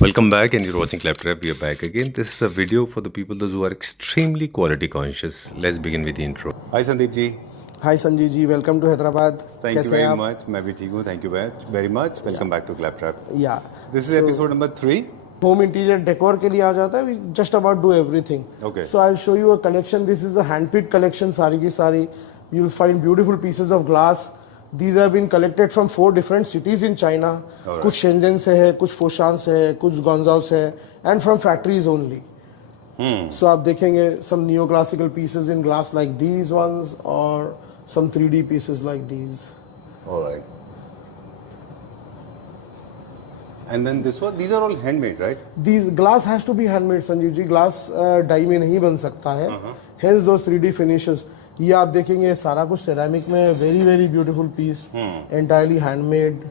Welcome back, and you're watching Claptrap. We are back again. This is a video for the people those who are extremely quality conscious. Let's begin with the intro. Hi Sandeep ji. Hi Sanjeev ji, welcome to Hyderabad. Thank you कैसे हैं very आप? much. मैं भी ठीक हूँ. Thank you very much. Welcome back to Claptrap. या This is episode number 3. Home interior decor के लिए आ जाता है, we just about do everything. Okay. So I will show you a collection. This is a hand pick collection, सारी की सारी। You will find beautiful pieces of glass. These have been collected from 4 different cities in China. कुछ Shenzhen से है, कुछ Foshan से है, कुछ गॉन्जाओ से है, and from factories only. So आप देखेंगे some neo classical pieces in glass like these ones, और some 3D pieces like these. All right. And then this one, these are all handmade, right? These glass has to be handmade, Sanjeev ji. glass die में नहीं बन सकता है। Hence those 3D finishes. ये आप देखेंगे सारा कुछ सेरामिक में, very very beautiful piece, entirely handmade.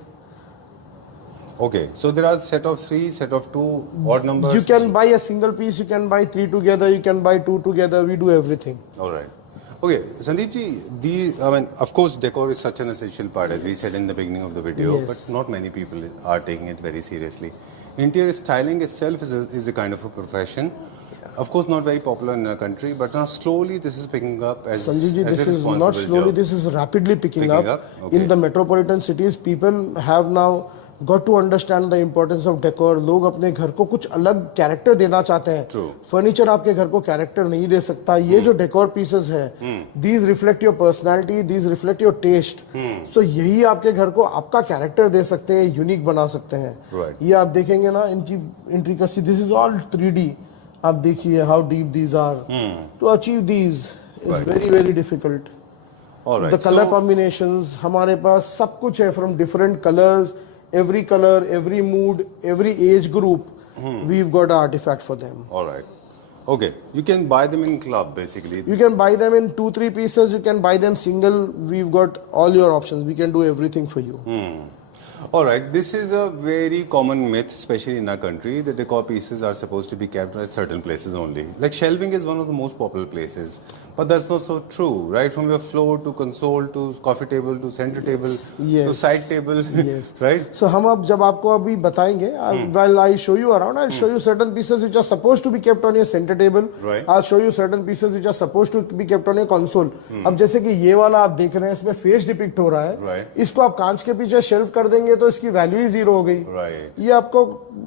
Okay. So there are set of 3, set of 2, odd numbers. You can buy a single piece, you can buy 3 together, you can buy 2 together. We do everything. All right. Okay, Sandeep ji, I mean, of course, decor is such an essential part, as we said in the beginning of the video, Yes. but not many people are taking it very seriously. Interior styling itself is a kind of a profession. Of course, not very popular in our country, but now slowly this is picking up as, Sanjeev ji, as this a is responsible not slowly, job. this is rapidly picking Picking up. up, okay. In the metropolitan cities, people have now got to understand the importance of decor. लोग अपने घर को कुछ अलग character देना चाहते हैं। True. Furniture आपके घर को कैरेक्टर नहीं दे सकता। ये जो डेकोर पीसेस है, these reflect your personality, these reflect your taste. तो यही आपके घर को आपका कैरेक्टर दे सकते हैं, यूनिक बना सकते हैं। Right. ये आप देखेंगे ना, इनकी इंट्रिकसी, दिस इज ऑल 3D। आप देखिए how deep these are. To achieve these is very very difficult. All right. The colour combinations हमारे पास सब कुछ है, from different colours, every color, every mood, every age group. We've got an artifact for them. All right. Okay. You can buy them in club, basically. You can buy them in 2-3 pieces. You can buy them single. We've got all your options. We can do everything for you. All right, this is a very common myth, especially in our country. The decor pieces are supposed to be kept at certain places only. Like shelving is one of the most popular places, but that's not so true, right? From your floor to console to coffee table to center table Yes. to side table, Yes. right? So हम अब जब आपको अभी बताएंगे, while I show you around, I'll show you certain pieces which are supposed to be kept on your center table. Right. I'll show you certain pieces which are supposed to be kept on your console. अब जैसे कि ये वाला आप देख रहे हैं, इसमें फेस डिपिक्ट हो रहा है। Right. इसको आप कांच के पीछे शेल्फ कर देंगे तो इसकी वैल्यू ही जीरो हो गई। Right. ये आपको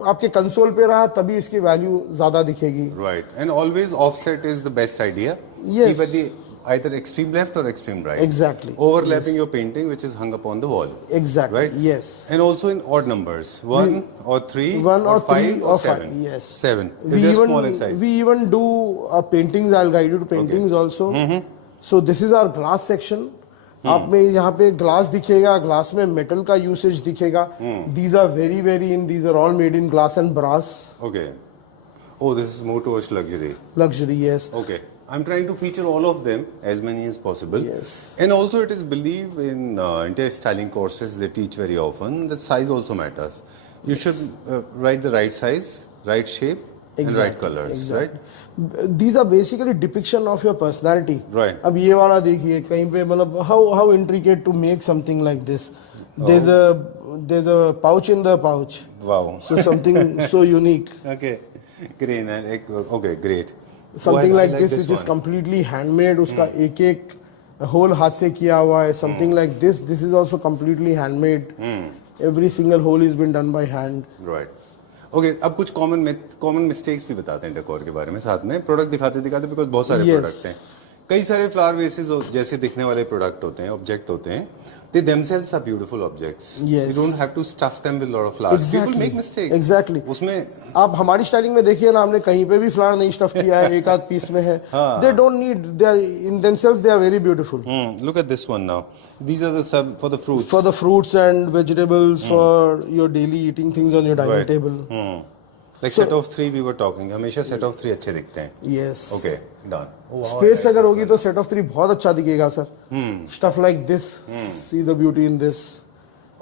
आपके कंसोल पे रहा तभी इसकी वैल्यू ज्यादा दिखेगी। Right. And always offset is the best idea. Yes. Keep at the either extreme left or extreme right. Exactly. Overlapping your painting, which is hung upon the wall. Exactly. Right. Yes. And also in odd numbers, 1 or 3, 1 or 3 5 or 7. 5. Yes. 7. If We they're even small in size. we even do paintings. I'll guide you to paintings also. So this is our glass section. आप में यहाँ पे glass दिखेगा, glass में metal का usage दिखेगा। These are very very in. These are all made in glass and brass. Okay. Oh, this is more towards luxury. Luxury, yes. Okay. I'm trying to feature all of them, as many as possible. Yes. And also it is believed in interior styling courses they teach very often that size also matters. You should write the right size, right shape, and right colors, right? These are basically depiction of your personality. Right. अब ये वाला देखिए कहीं पे, मतलब how intricate to make something like this. There's a pouch in the pouch. Wow. So something so unique. Okay. Great. Okay, great. Something Oh, I like this which is one. completely handmade. उसका एक एक whole हाथ से किया हुआ है. Something like this. This is also completely handmade. Every single hole has been done by hand. Right. Okay अब कुछ कॉमन मिस्टेक्स भी बताते हैं डेकोर के बारे में साथ में प्रोडक्ट दिखाते बिकॉज बहुत सारे Yes. प्रोडक्ट हैं कई सारे फ्लावर वेसेस जैसे दिखने वाले प्रोडक्ट होते हैं ऑब्जेक्ट होते हैं they themselves are beautiful objects. Yes. You don't have to stuff them with a lot of flowers. People make mistakes. Exactly. उसमें आप हमारी स्टाइलिंग में देखिए ना, हमने कहीं पे भी फ्लावर नहीं स्टफ किया है, एक आध पीस में है। They don't need, they are in themselves they are very beautiful. look at this one now. These are the for the fruits. For the fruits and vegetables, for your daily eating things on your dining Right. table. Like set of 3 we were talking. हमेशा set of 3 अच्छे दिखते हैं. Yes. Okay, done. Space अगर होगी तो set of 3 बहुत अच्छा दिखेगा sir. Stuff like this, see the beauty in this.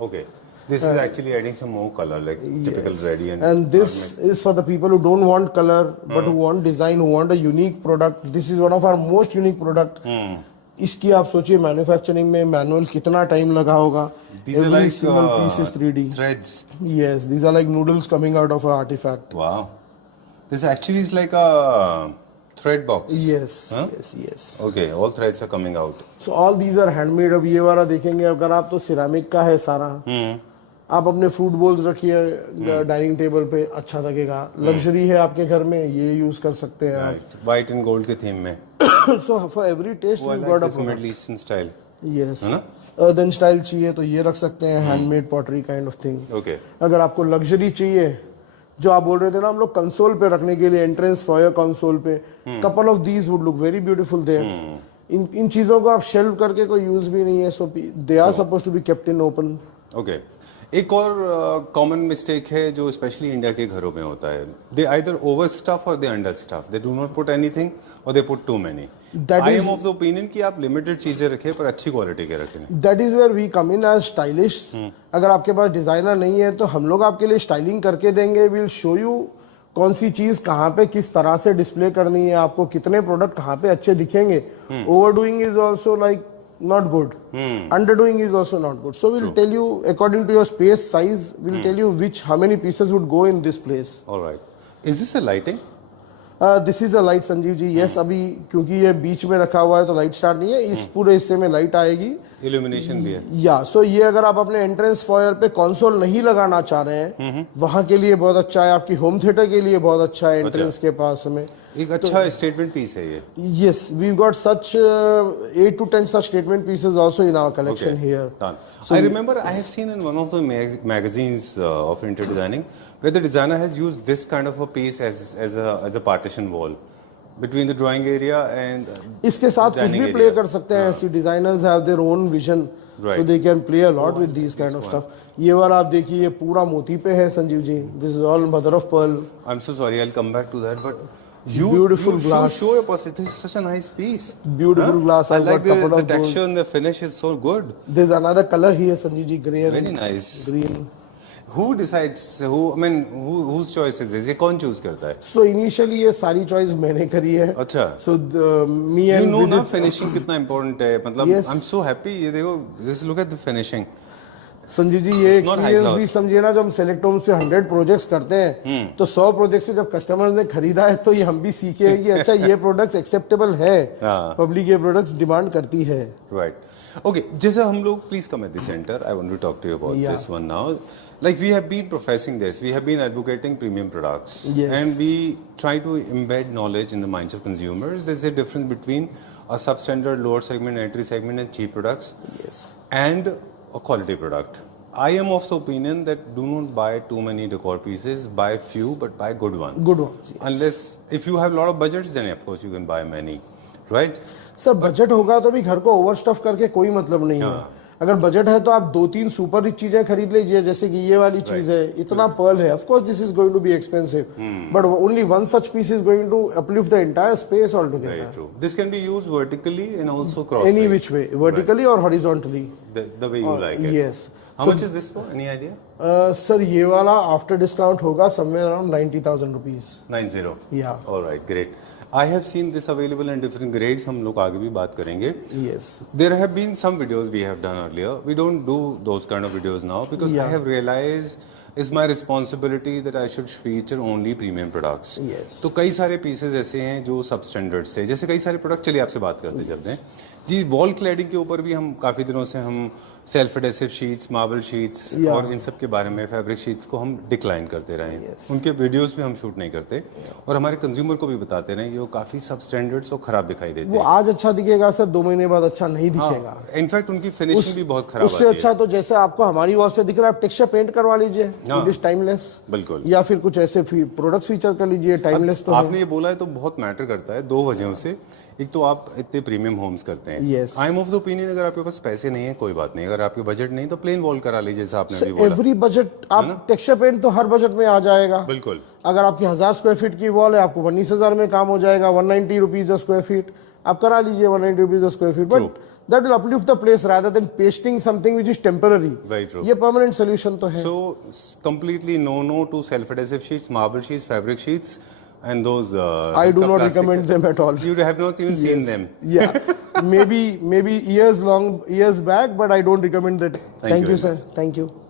Okay. This is actually adding some more color, like typical ready And this is for the people who don't want color but who want design, who want a unique product. This is one of our most unique product. इसकी आप सोचिए manufacturing में manual कितना time लगा होगा. These are Every like single piece is 3D. threads. Yes, these are like noodles coming out of an artifact. Wow. This actually is like a thread box. Yes, Huh? yes. Okay, all threads are coming out. So all these are handmade. अब ये वाला देखेंगे अगर आप तो ceramic का है सारा. आप अपने फ्रूट बोल्स रखिए डाइनिंग टेबल पे, अच्छा लगेगा. लग्जरी है आपके घर में, ये यूज कर सकते हैं आप. Right. White and gold के theme में. So for every taste Oh, I we've like got a this product. Middle Eastern style. Yes. है ना? अर्दन स्टाइल चाहिए तो ये रख सकते हैं, handmade pottery kind of thing. Okay. अगर आपको लग्जरी चाहिए, जो आप बोल रहे थे ना हम लोग कंसोल पे रखने के लिए, एंट्रेंस फॉयर कंसोल पे, couple of these would look very beautiful there. इन चीजों को आप शेल्व करके कोई यूज भी नहीं है, so they are supposed to be kept in open. Okay. एक और कॉमन मिस्टेक है जो स्पेशली इंडिया के घरों में होता है. दे आइदर ओवर स्टफ और they under stuff. They do not put anything और they put too many. I am of the opinion कि आप लिमिटेड चीजें रखें पर अच्छी क्वालिटी के रखें. That is where we come in as stylish. अगर आपके पास डिजाइनर नहीं है तो हम लोग आपके लिए स्टाइलिंग करके देंगे. विल शो यू कौन सी चीज कहाँ पे किस तरह से डिस्प्ले करनी है, आपको कितने प्रोडक्ट कहाँ पे अच्छे दिखेंगे. Overdoing is also like not good. Underdoing is also not good. So we'll tell you according to your space size. We'll tell you how many pieces would go in this place. All right. Is this a lighting? This is a light, Sanjeev ji. Yes, अभी क्योंकि ये बीच में रखा हुआ है तो light start नहीं है. इस पूरे हिस्से में लाइट आएगी. Illumination भी है. या सो ये अगर आप अपने एंट्रेंस फॉयर पे कंसोल नहीं लगाना चाह रहे हैं, वहां के लिए बहुत अच्छा है. आपकी होम थिएटर के लिए बहुत अच्छा है एंट्रेंस के पास में. एक अच्छा स्टेटमेंट पीस है ये. Yes, we've got such 8 to 10 such statement pieces also in our collection here. Done. I remember I have seen in one of the magazines of interior designing where the designer has used this kind of a piece as a partition wall between the drawing area and इसके साथ कुछ भी play कर सकते हैं. ऐसी designers have their own vision, so they can play a lot with this kind of stuff. ये वाला आप देखिए, ये पूरा मोती पे है Sanjeev ji. This is all mother of pearl. I'm so sorry, I'll come back to that, but you Beautiful you glass. show your person. This is such a nice piece. Beautiful glass. I I've like got couple the of those. texture and the finish is so good. There's another color here, Sanjeev ji, grey and Very nice. green. Who decides? Whose choice is this? ये कौन choose करता है? So initially ये सारी choice मैंने करी है. अच्छा. So me You and know ना Vidit, finishing कितना important है. मतलब Yes. I'm so happy. ये देखो, just look at the finishing. Sanjeev ji ये It's not high experience gloss. भी समझिए ना. जब हम सेलेक्ट होम्स पे 100 प्रोजेक्ट्स करते हैं तो 100 प्रोजेक्ट्स पे जब कस्टमर्स ने खरीदा है तो ये हम भी सीखे हैं कि अच्छा ये प्रोडक्ट्स एक्सेप्टेबल है, हाँ. पब्लिक ये प्रोडक्ट्स डिमांड करती है. Right. Okay. जैसे हम लोग, please come at the center. I want to talk to you about Yeah. this one now. Like we have been professing this. We have been advocating premium products. Yes. And we try to embed knowledge in the minds of consumers. There's a difference between a substandard, lower segment, entry segment, and cheap products. Yes. And a quality product. I am of the opinion that do not buy too many decor pieces. Buy few, but buy good one. Good ones. Yes. Unless if you have a lot of budgets, then of course you can buy many, right? Sir budget होगा तो भी घर को over stuff करके कोई मतलब नहीं है. अगर बजट है तो आप 2-3 सुपर रिच चीजें खरीद लीजिए. जैसे कि ये वाली चीज है, इतना पर्ल है. Of course this is going to be expensive, but only one such piece is going to uplift the entire space all Very together. true. This can be used vertically and also cross. Any which way, vertically or horizontally. The way you like it. Yes. How much is this for? Any idea? Sir ये वाला after discount होगा somewhere around 90,000 rupees. 90. Yeah. All right, great. I have seen this available in different grades. हम लोग आगे भी बात करेंगे. Yes. There have been some videos we have done earlier. We don't do those kind of videos now because I have realized it's my responsibility that I should feature only premium products. Yes. तो कई सारे pieces ऐसे हैं जो substandard से, जैसे कई सारे प्रोडक्ट, चलिए आपसे बात करते चलते हैं जी. वॉल क्लैडिंग के ऊपर भी हम काफ़ी दिनों से हम self adhesive sheets, marble sheets और इन सब के बारे में, फैब्रिक शीट्स को हम डिक्लाइन करते रहे. उनके वीडियोस भी हम शूट नहीं करते और हमारे कंज्यूमर को भी बताते रहे ये वो काफ़ी सब स्टैंडर्ड्स और ख़राब दिखाई देते वो आज अच्छा दिखेगा सर, 2 महीने बाद अच्छा नहीं दिखेगा. हैं. इनफैक्ट उनकी फिनिशिंग भी बहुत खराब उससे आती अच्छा तो जैसे आपको हमारी वॉल्स पे दिख रहा है, आप टेक्सचर पेंट करवा लीजिए. It is timeless. बिल्कुल. या फिर कुछ ऐसे प्रोडक्ट्स फीचर कर लीजिए, टाइमलेस. तो आपने ये बोला है तो बहुत मैटर करता है 2 वजहों से. एक तो आप इतने प्रीमियम होम्स करते हैं. Yes. I am of the opinion अगर आपके पास पैसे नहीं है कोई बात नहीं, अगर आपके बजट नहीं तो प्लेन वॉल करा लीजिए जैसा आपने अभी बोला. एवरी बजट आप टेक्सचर पेंट तो हर बजट में आ जाएगा. बिल्कुल. अगर आपकी 1000 स्क्वायर फीट की वॉल है, आपको 19,000 में काम हो जाएगा. 190 रुपीज अ स्क्वायर फीट आप करा लीजिए, 190 rupees a square feet. But that will uplift the place rather than pasting something which is temporary. Very true. ये permanent solution तो है. So completely no to self-adhesive sheets, marble sheets, fabric sheets, and those. I do not plastic- recommend them at all. You have not even seen them. Yeah. maybe years back, but I don't recommend that. Thank you you, very sir. Thank you.